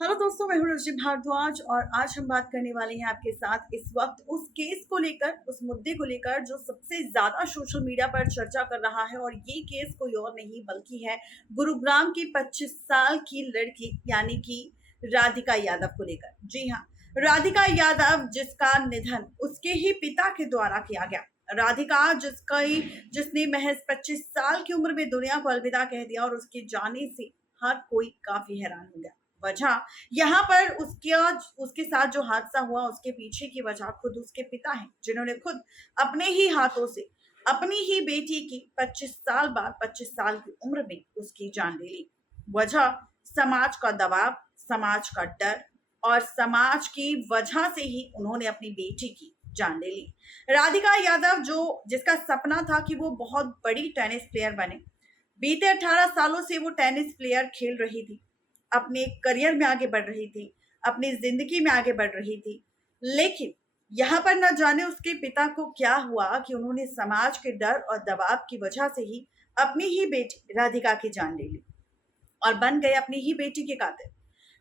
Hello दोस्तों, मैं हूँ रुचि भारद्वाज और आज हम बात करने वाले हैं आपके साथ इस वक्त उस केस को लेकर, उस मुद्दे को लेकर जो सबसे ज्यादा सोशल मीडिया पर चर्चा कर रहा है। और ये केस कोई और नहीं बल्कि है गुरुग्राम की 25 साल की लड़की यानी कि राधिका यादव को लेकर। जी हाँ, राधिका यादव जिसका निधन उसके ही पिता के द्वारा किया गया। राधिका जिसने महज 25 साल की उम्र में दुनिया को अलविदा कह दिया और उसके जाने से हर कोई काफी हैरान हो गया। वजह यहाँ पर उसके साथ जो हादसा हुआ उसके पीछे की वजह खुद उसके पिता हैं, जिन्होंने खुद अपने ही हाथों से अपनी ही बेटी की 25 साल बाद 25 साल की उम्र में उसकी जान ले ली। वजह समाज का दबाव, समाज का डर और समाज की वजह से ही उन्होंने अपनी बेटी की जान ले ली। राधिका यादव जो जिसका सपना था कि वो बहुत बड़ी टेनिस प्लेयर बने, बीते 18 सालों से वो टेनिस प्लेयर खेल रही थी, अपने करियर में आगे बढ़ रही थी, अपनी जिंदगी में आगे बढ़ रही थी। लेकिन यहाँ पर न जाने उसके पिता को क्या हुआ कि उन्होंने समाज के डर और दबाव की वजह से ही अपनी ही बेटी राधिका की जान ले ली और बन गए अपनी ही बेटी के कातिल।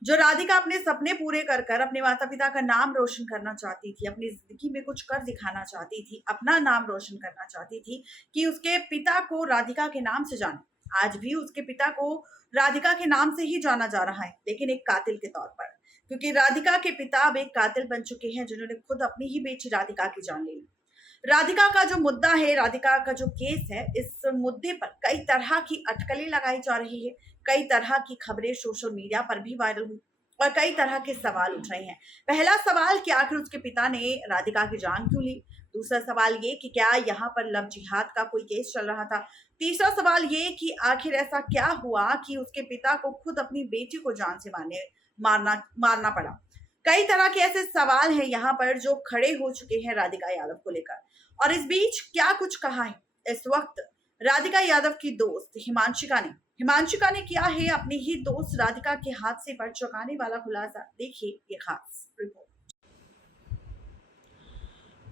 जो राधिका अपने सपने पूरे कर कर अपने माता पिता का नाम रोशन करना चाहती थी, अपनी जिंदगी में कुछ कर दिखाना चाहती थी, अपना नाम रोशन करना चाहती थी कि उसके पिता को राधिका के नाम से जाने। आज भी उसके पिता को राधिका के नाम से ही जाना जा रहा है, लेकिन एक कातिल के तौर पर, क्योंकि राधिका के पिता अब एक कातिल बन चुके हैं जिन्होंने खुद अपनी ही बेटी राधिका की जान ले ली। राधिका का जो मुद्दा है, राधिका का जो केस है, इस मुद्दे पर कई तरह की अटकलें लगाई जा रही है, कई तरह की खबरें सोशल मीडिया पर भी वायरल हुई और कई तरह के सवाल उठ रहे हैं। पहला सवाल कि आखिर उसके पिता ने राधिका की जान क्यों ली। दूसरा सवाल ये कि क्या यहाँ पर लव जिहाद का कोई केस चल रहा था। तीसरा सवाल ये कि आखिर ऐसा क्या हुआ कि उसके पिता को खुद अपनी बेटी को जान से मारना मारना पड़ा। कई तरह के ऐसे सवाल हैं यहाँ पर जो खड़े हो चुके हैं राधिका यादव को लेकर। और इस बीच क्या कुछ कहा है इस वक्त राधिका यादव की दोस्त हिमांशिका ने किया है अपनी ही दोस्त राधिका के हादसे पर चौंकाने वाला खुलासा। देखिए ये खास रिपोर्ट।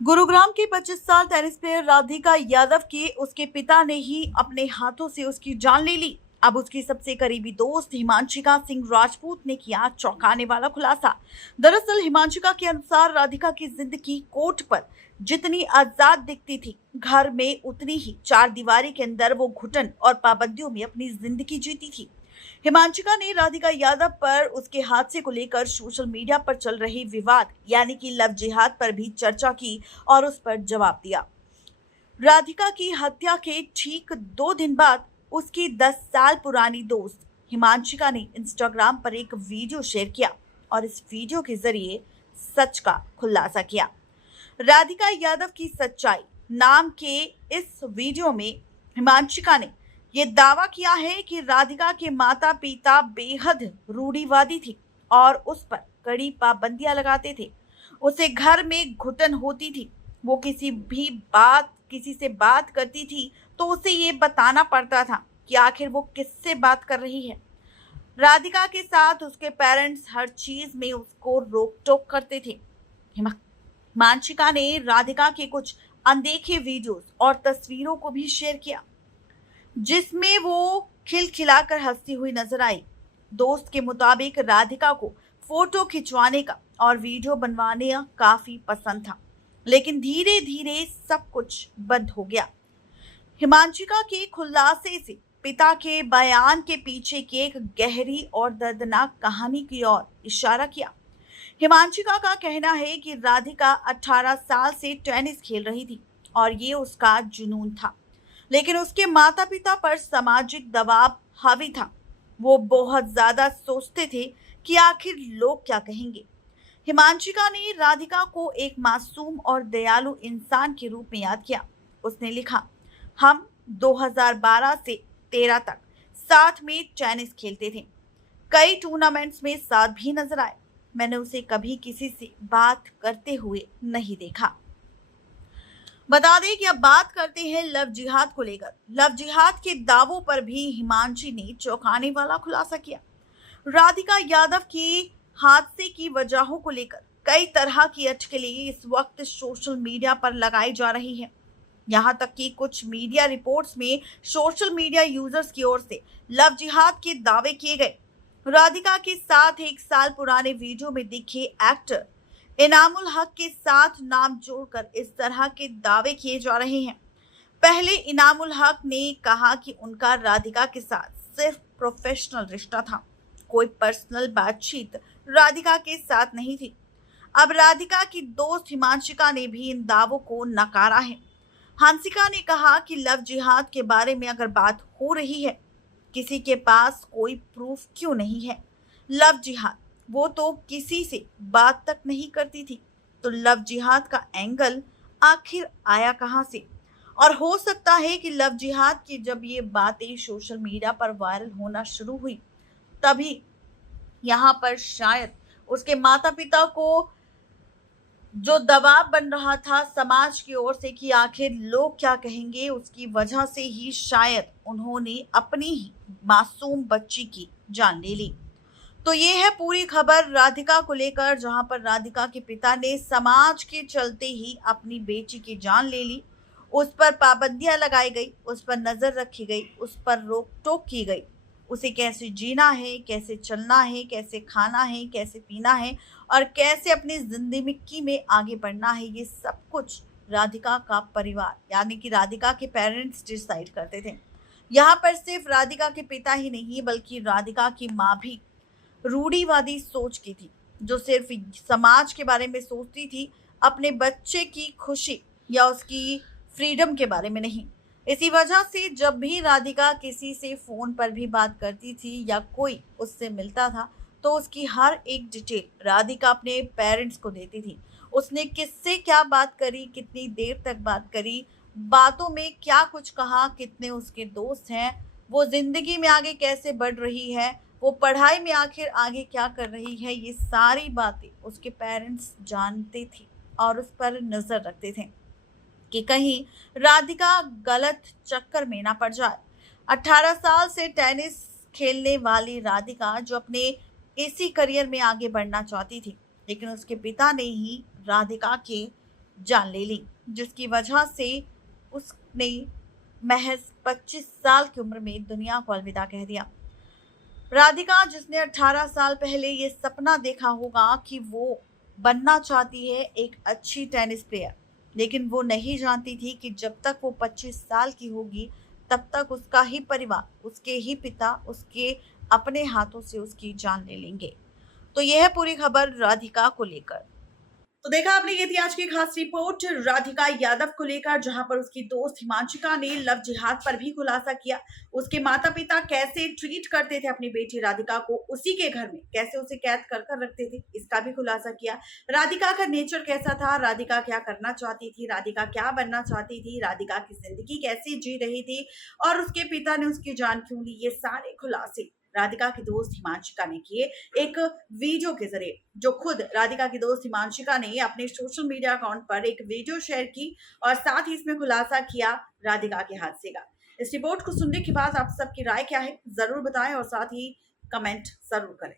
गुरुग्राम की 25 साल टेनिस प्लेयर राधिका यादव की उसके पिता ने ही अपने हाथों से उसकी जान ले ली। अब उसकी सबसे करीबी दोस्त हिमांशिका सिंह राजपूत ने किया चौंकाने वाला खुलासा। दरअसल हिमांशिका के अनुसार राधिका की जिंदगी कोर्ट पर जितनी आजाद दिखती थी, घर में उतनी ही चार दीवारी के अंदर वो घुटन और पाबंदियों में अपनी जिंदगी जीती थी। हिमांशिका ने राधिका यादव पर उसके हादसे को लेकर सोशल मीडिया पर चल रही विवाद यानी कि लव जिहाद पर भी चर्चा की और उस पर जवाब दिया। राधिका की हत्या के ठीक 2 दिन बाद उसकी 10 साल पुरानी दोस्त हिमांशिका ने इंस्टाग्राम पर एक वीडियो शेयर किया और इस वीडियो के जरिए सच का खुलासा किया। राधिका यादव की सच्चाई नाम के इस वीडियो में हिमांशिका ने ये दावा किया है कि राधिका के माता पिता बेहद रूढ़िवादी थी और उस पर कड़ी पाबंदियां लगाते थे। उसे घर में घुटन होती थी, वो किसी से बात करती थी तो उसे ये बताना पड़ता था कि आखिर वो किससे बात कर रही है। राधिका के साथ उसके पेरेंट्स हर चीज में उसको रोक टोक करते थे। हिमांशिका ने राधिका के कुछ अनदेखे वीडियोस और तस्वीरों को भी शेयर किया जिसमें वो खिलखिलाकर हंसती हुई नजर आई। दोस्त के मुताबिक राधिका को फोटो खिंचवाने का और वीडियो बनवाने काफी पसंद था, लेकिन धीरे धीरे सब कुछ बंद हो गया। हिमांशिका के खुलासे से पिता के बयान के पीछे की एक गहरी और दर्दनाक कहानी की ओर इशारा किया। हिमांशिका का कहना है कि राधिका 18 साल से टेनिस खेल रही थी और ये उसका जुनून था, लेकिन उसके माता पिता पर सामाजिक दबाव हावी था। वो बहुत ज्यादा सोचते थे कि आखिर लोग क्या कहेंगे। हिमांशिका ने राधिका को एक मासूम और दयालु इंसान के रूप में याद किया। उसने लिखा, हम 2012 से 13 तक साथ में टेनिस खेलते थे, कई टूर्नामेंट्स में साथ भी नजर आए। मैंने उसे कभी किसी से बात करते हुए नहीं देखा। बता दें कि अब बात करते हैं लव जिहाद को लेकर। लव जिहाद के दावों पर भी हिमांशी ने चौंकाने वाला खुलासा किया। राधिका यादव के हादसे की वजहों को लेकर कई तरह की अटकलें इस वक्त सोशल मीडिया पर लगाई जा रही है। यहाँ तक कि कुछ मीडिया रिपोर्ट्स में सोशल मीडिया यूजर्स की ओर से लव जिहाद के दावे किए गए। राधिका के साथ 1 साल पुराने वीडियो में दिखे एक्टर इनामुल हक के साथ नाम जोड़कर इस तरह के दावे किए जा रहे हैं। पहले इनामुल हक ने कहा कि उनका राधिका के साथ सिर्फ प्रोफेशनल रिश्ता था, कोई पर्सनल बातचीत राधिका के साथ नहीं थी। अब राधिका की दोस्त हिमांशिका ने भी इन दावों को नकारा है। हंसिका ने कहा कि लव जिहाद के बारे में अगर बात हो रही है, किसी के पास कोई प्रूफ क्यों नहीं है? लव जिहाद, वो तो किसी से बात तक नहीं करती थी, तो लव जिहाद का एंगल आखिर आया कहां से? और हो सकता है कि लव जिहाद की जब ये बातें सोशल मीडिया पर वायरल होना शुरू हुई, तभी यहाँ पर शायद उसके माता पिता को जो दबाव बन रहा था समाज की ओर से कि आखिर लोग क्या कहेंगे, उसकी वजह से ही शायद उन्होंने अपनी ही मासूम बच्ची की जान ले ली। तो ये है पूरी खबर राधिका को लेकर, जहां पर राधिका के पिता ने समाज के चलते ही अपनी बेटी की जान ले ली। उस पर पाबंदियां लगाई गई, उस पर नजर रखी गई, उस पर रोक टोक की गई। उसे कैसे जीना है, कैसे चलना है, कैसे खाना है, कैसे पीना है और कैसे अपनी जिंदगी में आगे बढ़ना है, ये सब कुछ राधिका का परिवार यानी कि राधिका के पेरेंट्स डिसाइड करते थे। यहाँ पर सिर्फ राधिका के पिता ही नहीं बल्कि राधिका की माँ भी रूढ़िवादी सोच की थी, जो सिर्फ समाज के बारे में सोचती थी, अपने बच्चे की खुशी या उसकी फ्रीडम के बारे में नहीं। इसी वजह से जब भी राधिका किसी से फोन पर भी बात करती थी या कोई उससे मिलता था, तो उसकी हर एक डिटेल राधिका अपने पेरेंट्स को देती थी। उसने किससे क्या बात करी, कितनी देर तक बात करी, बातों में क्या कुछ कहा, कितने उसके दोस्त हैं, वो जिंदगी में आगे कैसे बढ़ रही है, वो पढ़ाई में आखिर आगे क्या कर रही है, ये सारी बातें उसके पेरेंट्स जानते थे और उस पर नजर रखते थे कि कहीं राधिका गलत चक्कर में ना पड़ जाए। 18 साल से टेनिस खेलने वाली राधिका जो अपने इसी करियर में आगे बढ़ना चाहती थी, लेकिन उसके पिता ने ही राधिका की जान ले ली, जिसकी वजह से उसने महज 25 साल की उम्र में दुनिया को अलविदा कह दिया। राधिका जिसने 18 साल पहले ये सपना देखा होगा कि वो बनना चाहती है एक अच्छी टेनिस प्लेयर, लेकिन वो नहीं जानती थी कि जब तक वो 25 साल की होगी तब तक उसका ही परिवार, उसके ही पिता उसके अपने हाथों से उसकी जान ले लेंगे। तो यह है पूरी खबर राधिका को लेकर। तो देखा आपने, ये थी आज की खास रिपोर्ट राधिका यादव को लेकर, जहां पर उसकी दोस्त हिमांशिका ने लव जिहाद पर भी खुलासा किया। उसके माता पिता कैसे ट्रीट करते थे अपनी बेटी राधिका को, उसी के घर में कैसे उसे कैद कर कर रखते थे, इसका भी खुलासा किया। राधिका का नेचर कैसा था, राधिका क्या करना चाहती थी, राधिका क्या बनना चाहती थी, राधिका की जिंदगी कैसे जी रही थी और उसके पिता ने उसकी जान क्यों ली, ये सारे खुलासे राधिका की दोस्त हिमांशिका ने किए एक वीडियो के जरिए। जो खुद राधिका की दोस्त हिमांशिका ने अपने सोशल मीडिया अकाउंट पर एक वीडियो शेयर की और साथ ही इसमें खुलासा किया राधिका के हादसे का। इस रिपोर्ट को सुनने के बाद आप सबकी राय क्या है जरूर बताएं और साथ ही कमेंट जरूर करें।